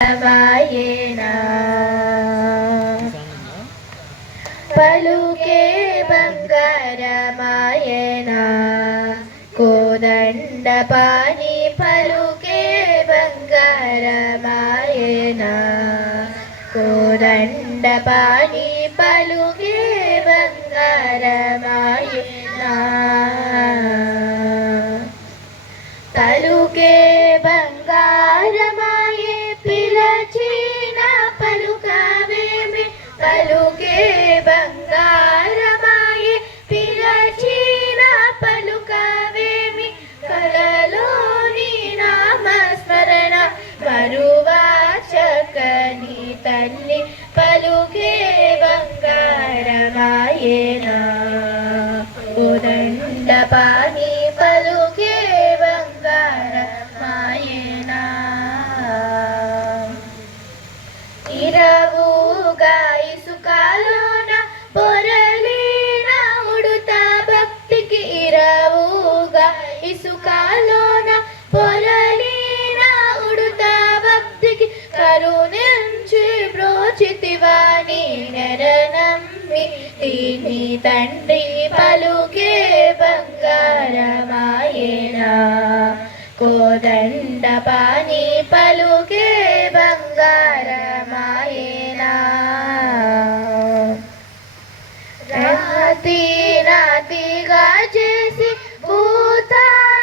మాయేనా పలుకే బంగారమాయేనా కోదండ పాని పలుకే బంగారమాయేనా కోదండ పాని పలుకే బంగారమాయేనా పలుకే బంగారమాయే పిలచిన పలుకవేమి పలుకే బంగారమాయే పిలచిన పలుకవేమి కలలోని నామస్మరణ మరువా చక్కని తల్లి పలుకే బంగారమాయేనా కోదండ పాని పలుకే బంగారమాయేనా ఇరవుగా ఇసుకలోన పొరలిన ఉడుత భక్తికి ఇరవుగా ఇసుకలోన పొరలిన ఉడుత భక్తికి కరుణించి బ్రోచితివాని నెరనమ్మి దీని తండ్రి పలుకే బంగారమాయేనా కోదండ పాని పలుకే బంగారమాయేనా రాతి రాతిగా చేసి భూతాళమున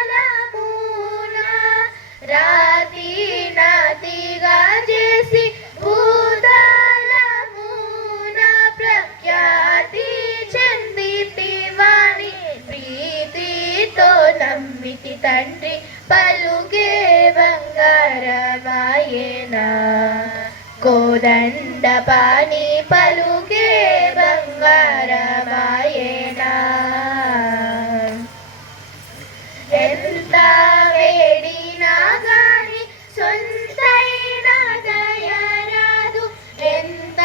రాతి నాతిగా చేసి భూతాళమున ప్రఖ్యాతి చెందితి వాణి ప్రీతితో నమ్మితి తండ్రి పలుకే బంగారమాయేనా కోదండ పాని పలుకే బంగారమాయేనా ఎంత వేడినా గాని సొంతైన దయరాదు ఎంత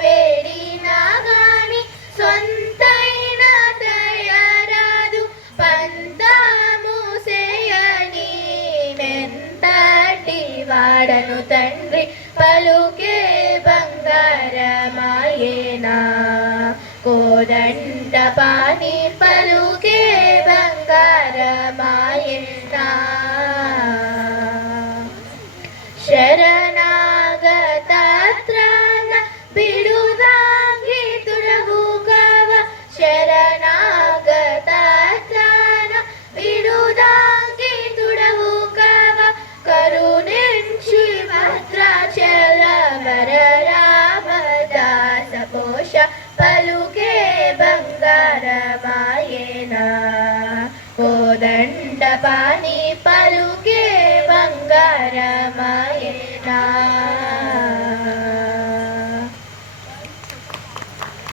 వేడినా గాని సొంతైన దయరాదు పంతము సేయని నెంతటి వాడను తండ్రి పలుకే బంగారమాయేనా కోదండ పాని పలుకే బంగారమాయేనా శరణాగత త్రాణ బిడుదాంగి తుడగుగావ శరణాగత త్రాణ బిడుదాంగి తుడగుగావ కరుణించి భద్రాచల వరరామదాస పోష పలుకే బంగారమాయేనా కోదండ పాని పలుకే బంగారమాయేనా